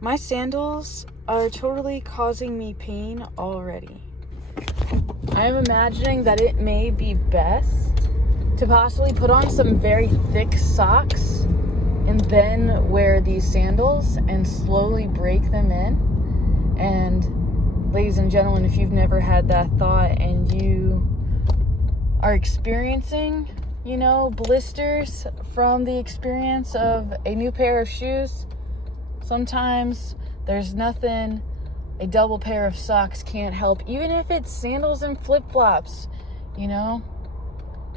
My sandals are totally causing me pain already. I am imagining that it may be best to possibly put on some very thick socks and then wear these sandals and slowly break them in. And ladies and gentlemen, if you've never had that thought and you are experiencing, blisters from the experience of a new pair of shoes, sometimes there's nothing a double pair of socks can't help, even if it's sandals and flip-flops,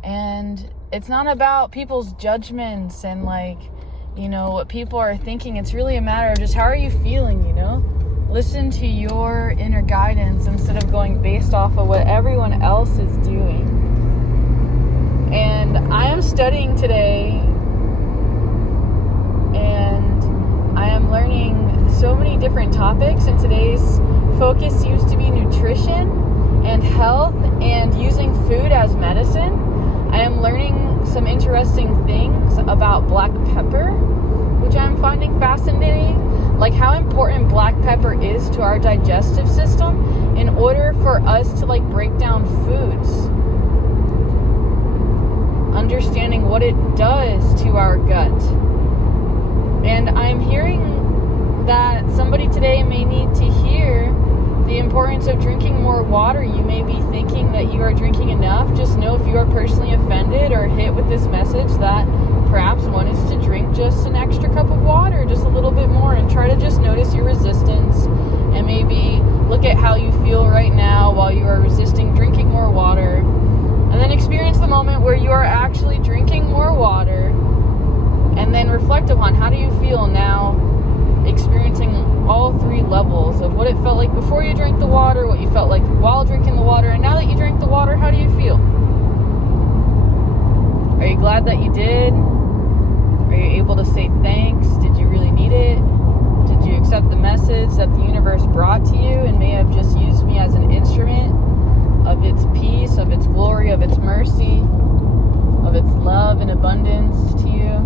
and it's not about people's judgments and what people are thinking. It's really a matter of just how are you feeling, listen to your inner guidance instead of going based off of what everyone else is doing. And I am studying today, and I am learning so many different topics, and today's focus seems to be nutrition and health and using food as medicine. I am learning some interesting things about black pepper, which I'm finding fascinating, like how important black pepper is to our digestive system in order for us to break down foods. Understanding what it does to our gut. And I'm hearing that somebody today may need to hear the importance of drinking more water. You may be thinking that you are drinking enough. Just know if you are personally offended or hit with this message that perhaps one is to drink just an extra cup of water, just a little bit more, and try to just notice your resistance and maybe look at how you feel right now while you are resisting drinking more water. And then experience the moment where you are actually drinking more water, and then reflect upon how do you feel now, experiencing all three levels of what it felt like before you drank the water, what you felt like while drinking the water, and now that you drank the water, how do you feel? Are you glad that you did? Are you able to say thanks? Did you really need it? Did you accept the message that the universe brought to you and may have just used me as an instrument of its peace, of its glory, of its mercy, of its love and abundance to you?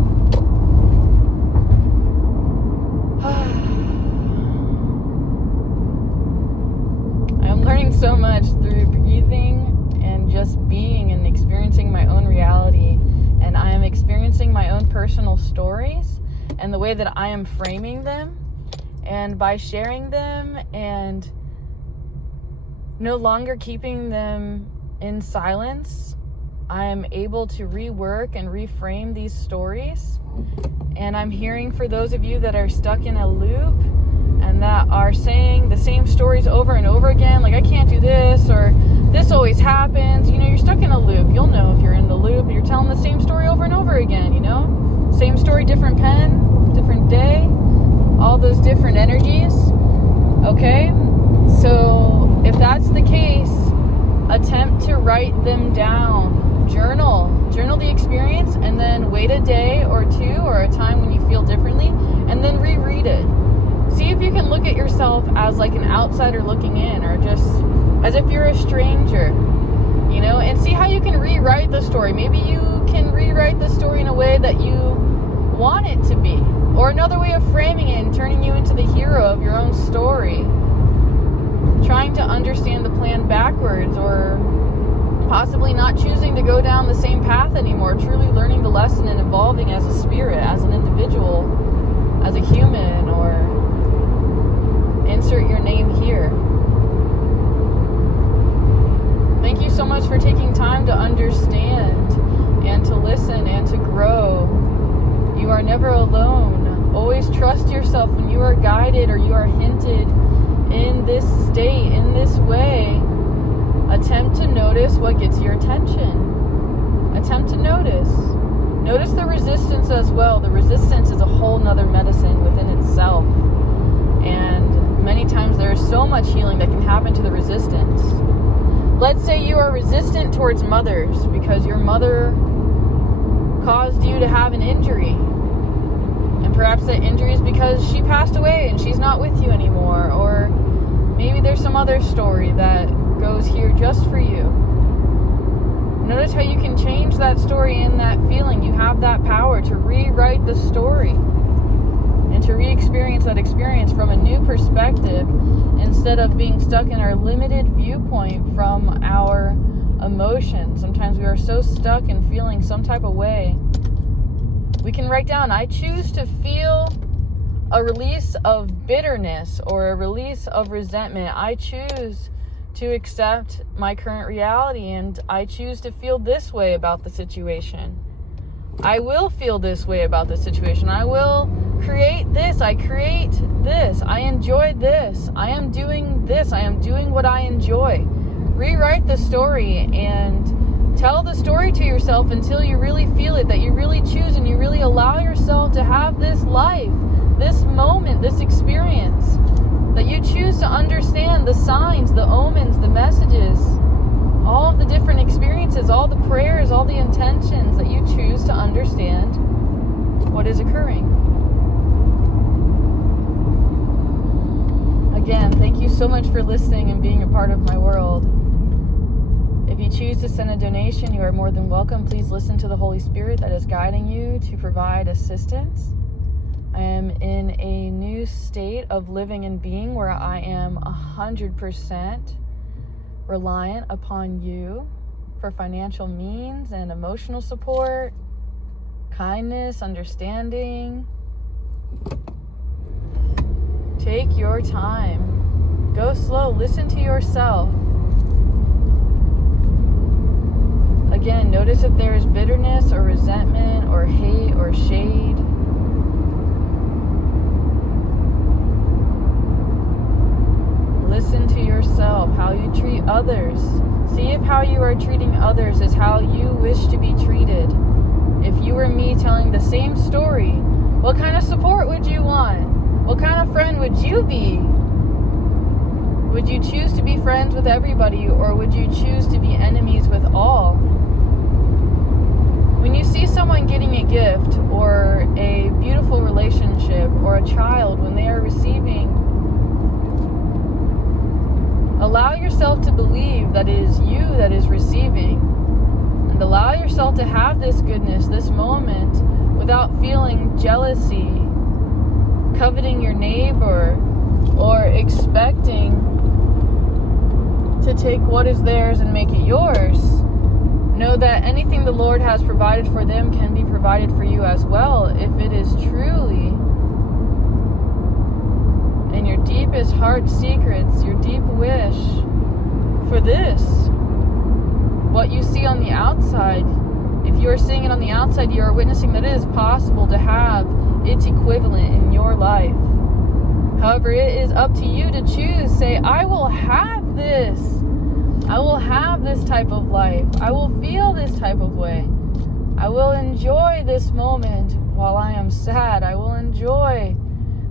I am learning so much through breathing and just being and experiencing my own reality, and I am experiencing my own personal stories and the way that I am framing them, and by sharing them and no longer keeping them in silence, I am able to rework and reframe these stories. And I'm hearing for those of you that are stuck in a loop and that are saying the same stories over and over again, like I can't do this, or this always happens, you're stuck in a loop. You'll know if you're in the loop, you're telling the same story over and over again, same story, different pen, different day, all those different energies. Okay, so if that's the case, attempt to write them down. Journal the experience, and then wait a day or two or a time when you feel differently, and then reread it. See if you can look at yourself as like an outsider looking in, or just as if you're a stranger, and see how you can rewrite the story. Maybe you can rewrite the story in a way that you want it to be, or another way of framing it and turning you into the hero of your own story. Trying to understand the plan backwards, or possibly not choosing to go down the same path anymore, truly learning the lesson and evolving as a spirit, as an individual, as a human, or insert your name here. Thank you so much for taking time to understand and to listen and to grow. You are never alone. Always trust yourself when you are guided or you are hinted in this state, in this way. Attempt to notice what gets your attention. Attempt to notice. Notice the resistance as well. The resistance is a whole nother medicine within itself. And many times there is so much healing that can happen to the resistance. Let's say you are resistant towards mothers because your mother caused you to have an injury. And perhaps that injury is because she passed away and she's not with you anymore. Or maybe there's some other story that goes here just for you. Notice how you can change that story and that feeling. You have that power to rewrite the story and to re-experience that experience from a new perspective instead of being stuck in our limited viewpoint from our emotions. Sometimes we are so stuck in feeling some type of way. We can write down, I choose to feel a release of bitterness or a release of resentment. I choose to accept my current reality, and I choose to feel this way about the situation. I will feel this way about the situation. I will create this. I create this. I enjoy this. I am doing this. I am doing what I enjoy. Rewrite the story and tell the story to yourself until you really feel it, that you really choose and you really allow yourself to have this life, this moment, this experience, that you choose to understand the signs, the omens, the messages, all of the different experiences, all the prayers, all the intentions, that you choose to understand what is occurring. Again, thank you so much for listening and being a part of my world. If you choose to send a donation, you are more than welcome. Please listen to the Holy Spirit that is guiding you to provide assistance. I am in a new state of living and being where I am 100% reliant upon you for financial means and emotional support, kindness, understanding. Take your time. Go slow. Listen to yourself. Again, notice if there is bitterness or resentment or hate or shade. Listen to yourself, how you treat others. See if how you are treating others is how you wish to be treated. If you were me telling the same story, what kind of support would you want? What kind of friend would you be? Would you choose to be friends with everybody, or would you choose to be enemies with all? When you see someone getting a gift or a beautiful relationship or a child, when they are receiving, allow yourself to believe that it is you that is receiving, and allow yourself to have this goodness, this moment, without feeling jealousy, coveting your neighbor, or expecting to take what is theirs and make it yours. Know that anything the Lord has provided for them can be provided for you as well, if it is truly in your deepest heart secrets, your deep wish for this. What you see on the outside, if you are seeing it on the outside, you are witnessing that it is possible to have its equivalent in your life. However, it is up to you to choose. Say, I will have this. I will have this type of life. I will feel this type of way. I will enjoy this moment while I am sad. I will enjoy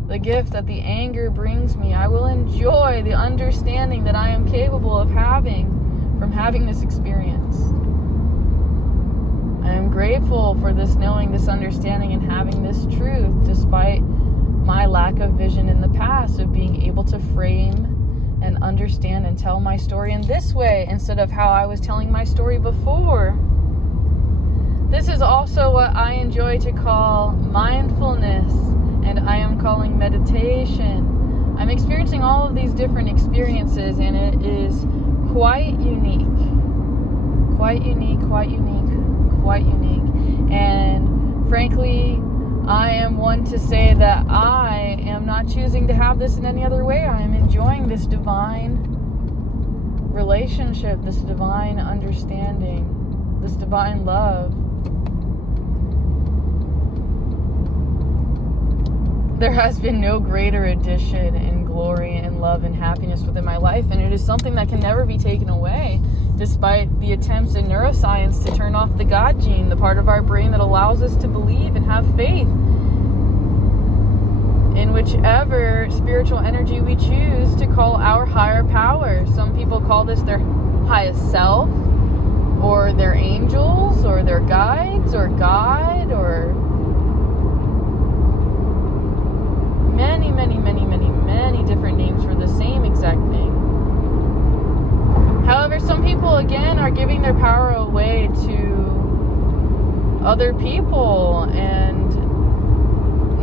the gift that the anger brings me. I will enjoy the understanding that I am capable of having from having this experience. I am grateful for this knowing, this understanding, and having this truth, despite my lack of vision in the past of being able to frame and understand and tell my story in this way instead of how I was telling my story before. This is also what I enjoy to call mindfulness, and I am calling meditation. I'm experiencing all of these different experiences, and it is quite unique. Quite unique, quite unique, quite unique. And frankly, I am one to say that I am not choosing to have this in any other way. I am enjoying this divine relationship, this divine understanding, this divine love. There has been no greater addition in glory and love and happiness within my life, and it is something that can never be taken away, despite the attempts in neuroscience to turn off the God gene, the part of our brain that allows us to believe and have faith in whichever spiritual energy we choose to call our higher power. Some people call this their highest self, or their angels, or their guides, or God, or many, many, many, many, many different names for the same exact thing. However, some people, again, are giving their power away to other people and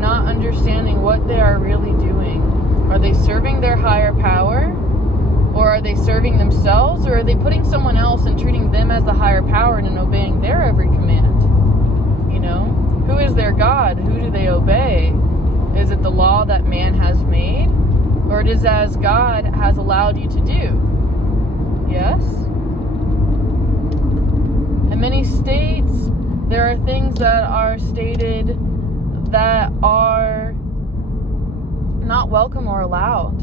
not understanding what they are really doing. Are they serving their higher power? Or are they serving themselves? Or are they putting someone else and treating them as the higher power and obeying their every command? You know? Who is their God? Who do they obey? Is it the law that man has made? Or it is as God has allowed you to do? Yes? In many states, there are things that are stated that are not welcome or allowed.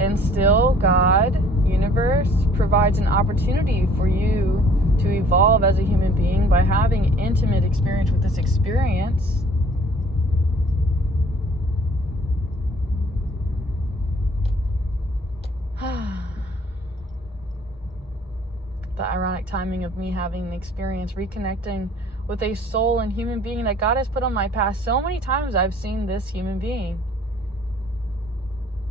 And still, God, universe, provides an opportunity for you to evolve as a human being by having intimate experience with this experience. The ironic timing of me having an experience, reconnecting with a soul and human being that God has put on my path. So many times I've seen this human being.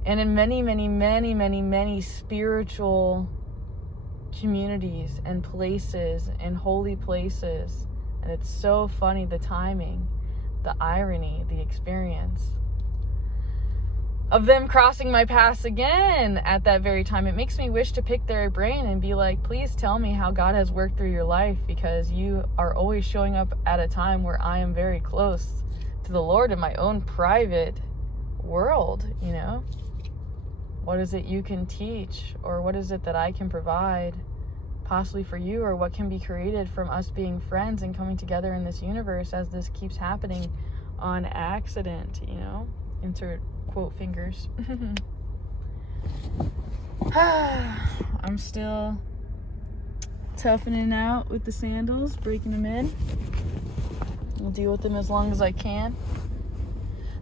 And in many, many, many, many, many spiritual communities and places and holy places. And it's so funny, the timing, the irony, the experience of them crossing my path again at that very time. It makes me wish to pick their brain and be like, please tell me how God has worked through your life, because you are always showing up at a time where I am very close to the Lord in my own private world, you know? What is it you can teach, or what is it that I can provide possibly for you, or what can be created from us being friends and coming together in this universe as this keeps happening on accident, you know? Insert quote fingers. I'm still toughening out with the sandals, breaking them in. I'll deal with them as long as I can.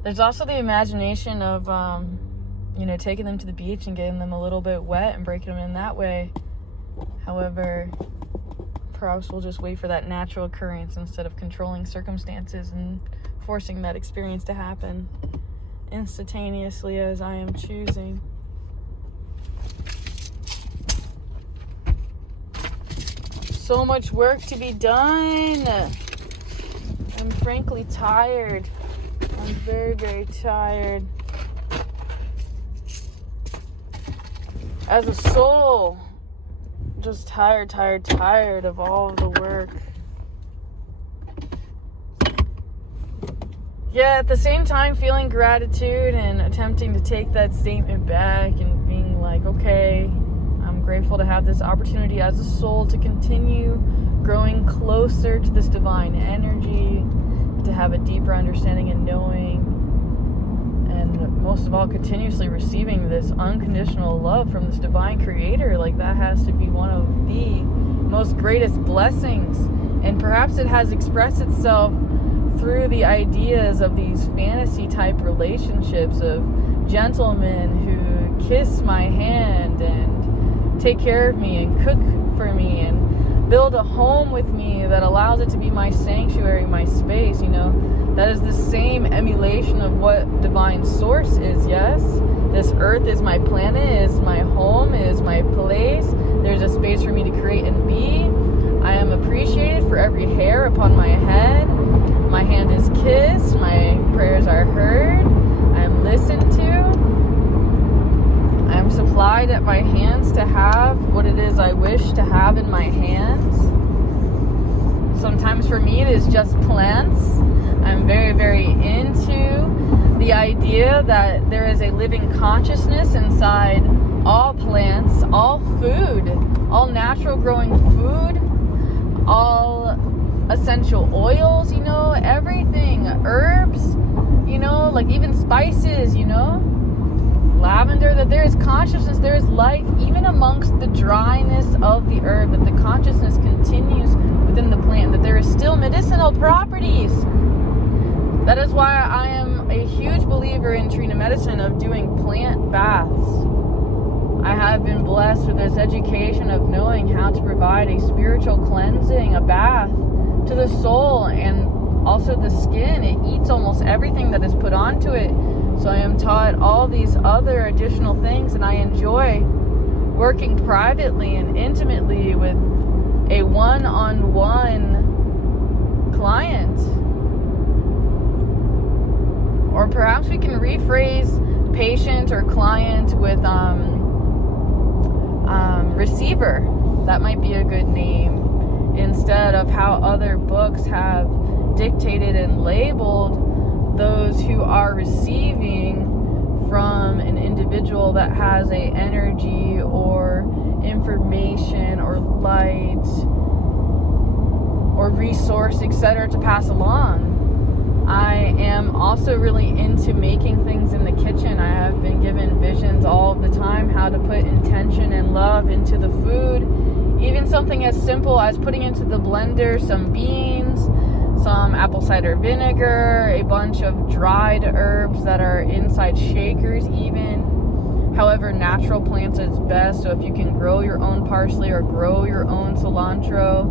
There's also the imagination of, taking them to the beach and getting them a little bit wet and breaking them in that way. However, perhaps we'll just wait for that natural occurrence instead of controlling circumstances and forcing that experience to happen instantaneously as I am choosing. So much work to be done. I'm frankly tired. I'm very, very tired. As a soul, just tired of all of the work. Yeah, at the same time, feeling gratitude and attempting to take that statement back and being like, okay, I'm grateful to have this opportunity as a soul to continue growing closer to this divine energy, to have a deeper understanding and knowing, and most of all, continuously receiving this unconditional love from this divine creator. Like, that has to be one of the most greatest blessings. And perhaps it has expressed itself through the ideas of these fantasy type relationships of gentlemen who kiss my hand and take care of me and cook for me and build a home with me that allows it to be my sanctuary, my space, you know. That is the same emulation of what divine source is, yes? This earth is my planet, is my home, is my place. There's a space for me to create and be. I am appreciated for every hair upon my head. My hand is kissed. My prayers are heard. I am listened to. I am supplied at my hands to have what it is I wish to have in my hands. Sometimes for me it is just plants. I'm very, very into the idea that there is a living consciousness inside all plants, all food, all natural growing food, all essential oils, you know, everything, herbs, you know, like even spices, you know, lavender, that there is consciousness, there is life, even amongst the dryness of the herb, that the consciousness continues within the plant, that there is still medicinal properties. That is why I am a huge believer in Trina medicine, of doing plant baths. I have been blessed with this education of knowing how to provide a spiritual cleansing, a bath to the soul and also the skin. It eats almost everything that is put onto it. So I am taught all these other additional things, and I enjoy working privately and intimately with a one-on-one client. Or perhaps we can rephrase patient or client with receiver. That might be a good name, instead of how other books have dictated and labeled those who are receiving from an individual that has a energy or information or light or resource, etc., to pass along. I am also really into making things in the kitchen. I have been given visions all the time how to put intention and love into the food. Even something as simple as putting into the blender some beans, some apple cider vinegar, a bunch of dried herbs that are inside shakers even. However natural plants is best. So if you can grow your own parsley or grow your own cilantro,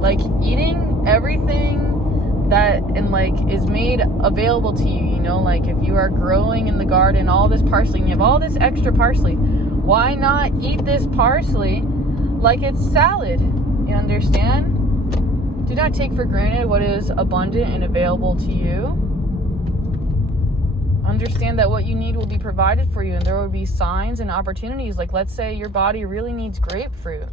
like eating everything that and like is made available to you, you know, like if you are growing in the garden all this parsley and you have all this extra parsley, why not eat this parsley like it's salad? You understand? Do not take for granted what is abundant and available to you. Understand that what you need will be provided for you, and there will be signs and opportunities. Like, let's say your body really needs grapefruit,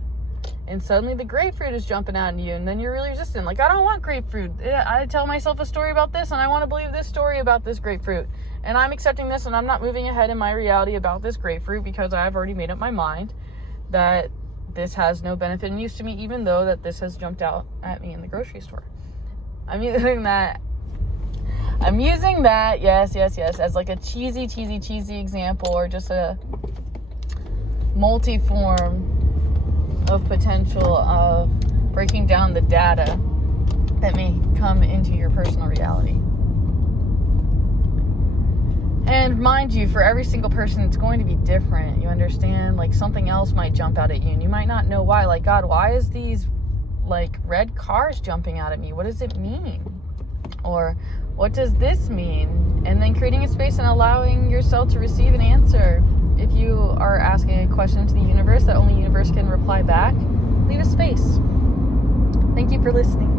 and suddenly the grapefruit is jumping out at you, and then you're really resistant. Like, I don't want grapefruit. I tell myself a story about this, and I want to believe this story about this grapefruit. And I'm accepting this, and I'm not moving ahead in my reality about this grapefruit because I've already made up my mind that this has no benefit and use to me, even though that this has jumped out at me in the grocery store. I'm using that, yes, as like a cheesy example, or just a multi-form of potential of breaking down the data that may come into your personal reality. And mind you, for every single person, it's going to be different. You understand? Like, something else might jump out at you, and you might not know why. Like, God, why is these, like, red cars jumping out at me? What does it mean? Or, what does this mean? And then creating a space and allowing yourself to receive an answer. If you are asking a question to the universe that only the universe can reply back, leave a space. Thank you for listening.